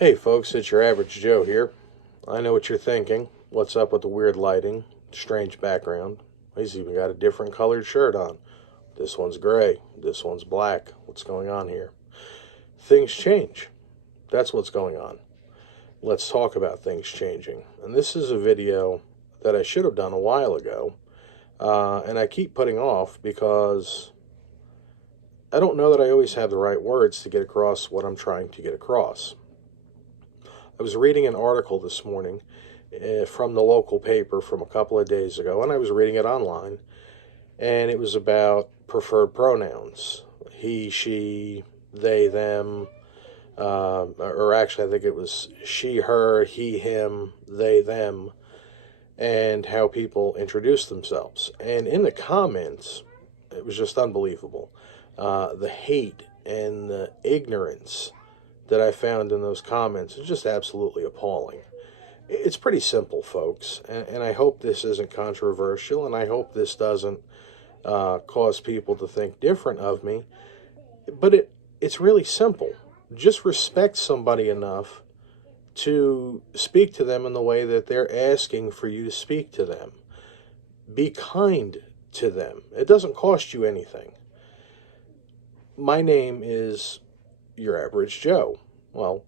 Hey folks, it's your average Joe here. I know what you're thinking. What's up with the weird lighting, strange background? He's even got a different colored shirt on. This one's gray, this one's black. What's going on here? Things change. That's what's going on. Let's talk about things changing. And this is a video that I should have done a while ago, and I keep putting off because I don't know that I always have the right words to get across what I'm trying to get across. I was reading an article this morning from the local paper from a couple of days ago, and I was reading it online, and it was about preferred pronouns. He, she, they, them, or actually I think it was she, her, he, him, they, them, and how people introduce themselves. And in the comments, it was just unbelievable. The hate and the ignorance that I found in those comments is just absolutely appalling. It's pretty simple, folks, and I hope this isn't controversial, and I hope this doesn't cause people to think different of me, but it's really simple. Just respect somebody enough to speak to them in the way that they're asking for you to speak to them. Be kind to them. It doesn't cost you anything. My name is your average Joe. Well,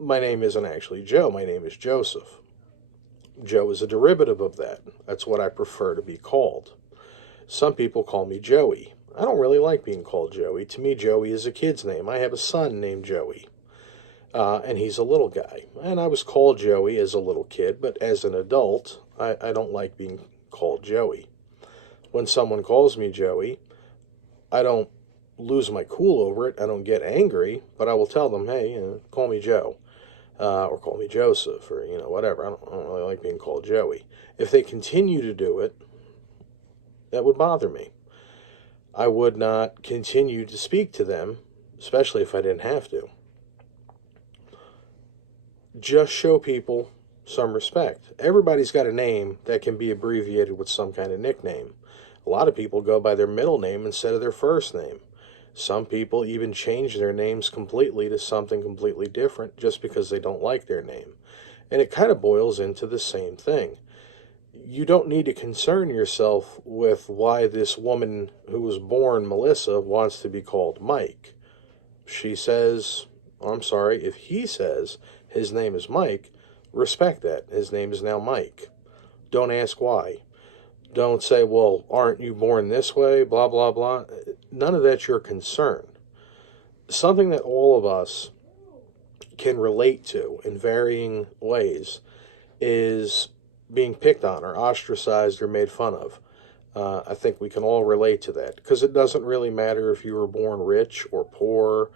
my name isn't actually Joe. My name is Joseph. Joe is a derivative of that. That's what I prefer to be called. Some people call me Joey. I don't really like being called Joey. To me, Joey is a kid's name. I have a son named Joey, and he's a little guy. And I was called Joey as a little kid, but as an adult, I don't like being called Joey. When someone calls me Joey, I don't lose my cool over it. I don't get angry, but I will tell them, hey, call me Joe, or call me Joseph, or whatever. I don't really like being called Joey. If they continue to do it, that would bother me. I would not continue to speak to them, especially if I didn't have to. Just show people some respect. Everybody's got a name that can be abbreviated with some kind of nickname. A lot of people go by their middle name instead of their first name. Some people even change their names completely to something completely different just because they don't like their name. And it kind of boils into the same thing. You don't need to concern yourself with why this woman who was born Melissa wants to be called Mike. She says, if he says his name is Mike, respect that. His name is now Mike. Don't ask why. Don't say, well, aren't you born this way, blah, blah, blah. None of that's your concern. Something that all of us can relate to in varying ways is being picked on or ostracized or made fun of. I think we can all relate to that because it doesn't really matter if you were born rich or poor,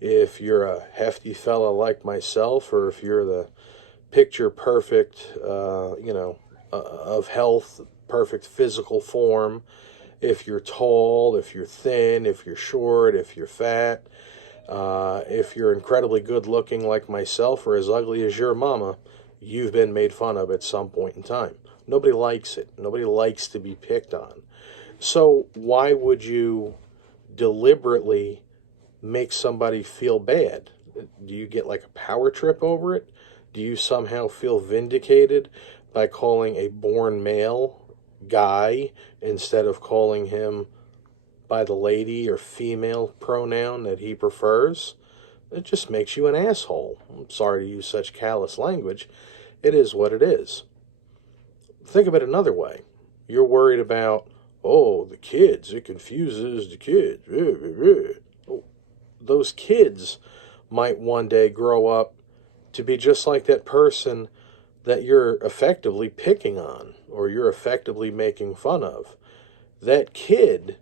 if you're a hefty fella like myself, or if you're the picture perfect, of health, perfect physical form, if you're tall, if you're thin, if you're short, if you're fat, if you're incredibly good looking like myself or as ugly as your mama, you've been made fun of at some point in time. Nobody likes it. Nobody likes to be picked on. So why would you deliberately make somebody feel bad? Do you get like a power trip over it? Do you somehow feel vindicated by calling a born male guy instead of calling him by the lady or female pronoun that he prefers? It just makes you an asshole. I'm sorry to use such callous language. It is what it is. Think of it another way. You're worried about, the kids. It confuses the kids. Those kids might one day grow up to be just like that person that you're effectively picking on or you're effectively making fun of. That kid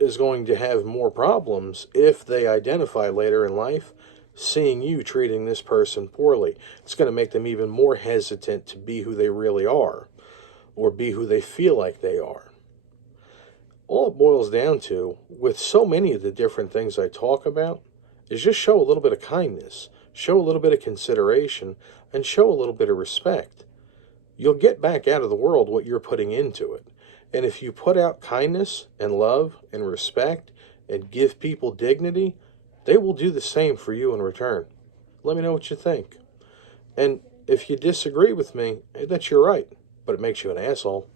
is going to have more problems if they identify later in life seeing you treating this person poorly. It's going to make them even more hesitant to be who they really are or be who they feel like they are. All it boils down to, with so many of the different things I talk about, is just show a little bit of kindness, show a little bit of consideration, and show a little bit of respect. You'll get back out of the world what you're putting into it. And if you put out kindness and love and respect and give people dignity, they will do the same for you in return. Let me know what you think. And if you disagree with me, that's your right, but it makes you an asshole.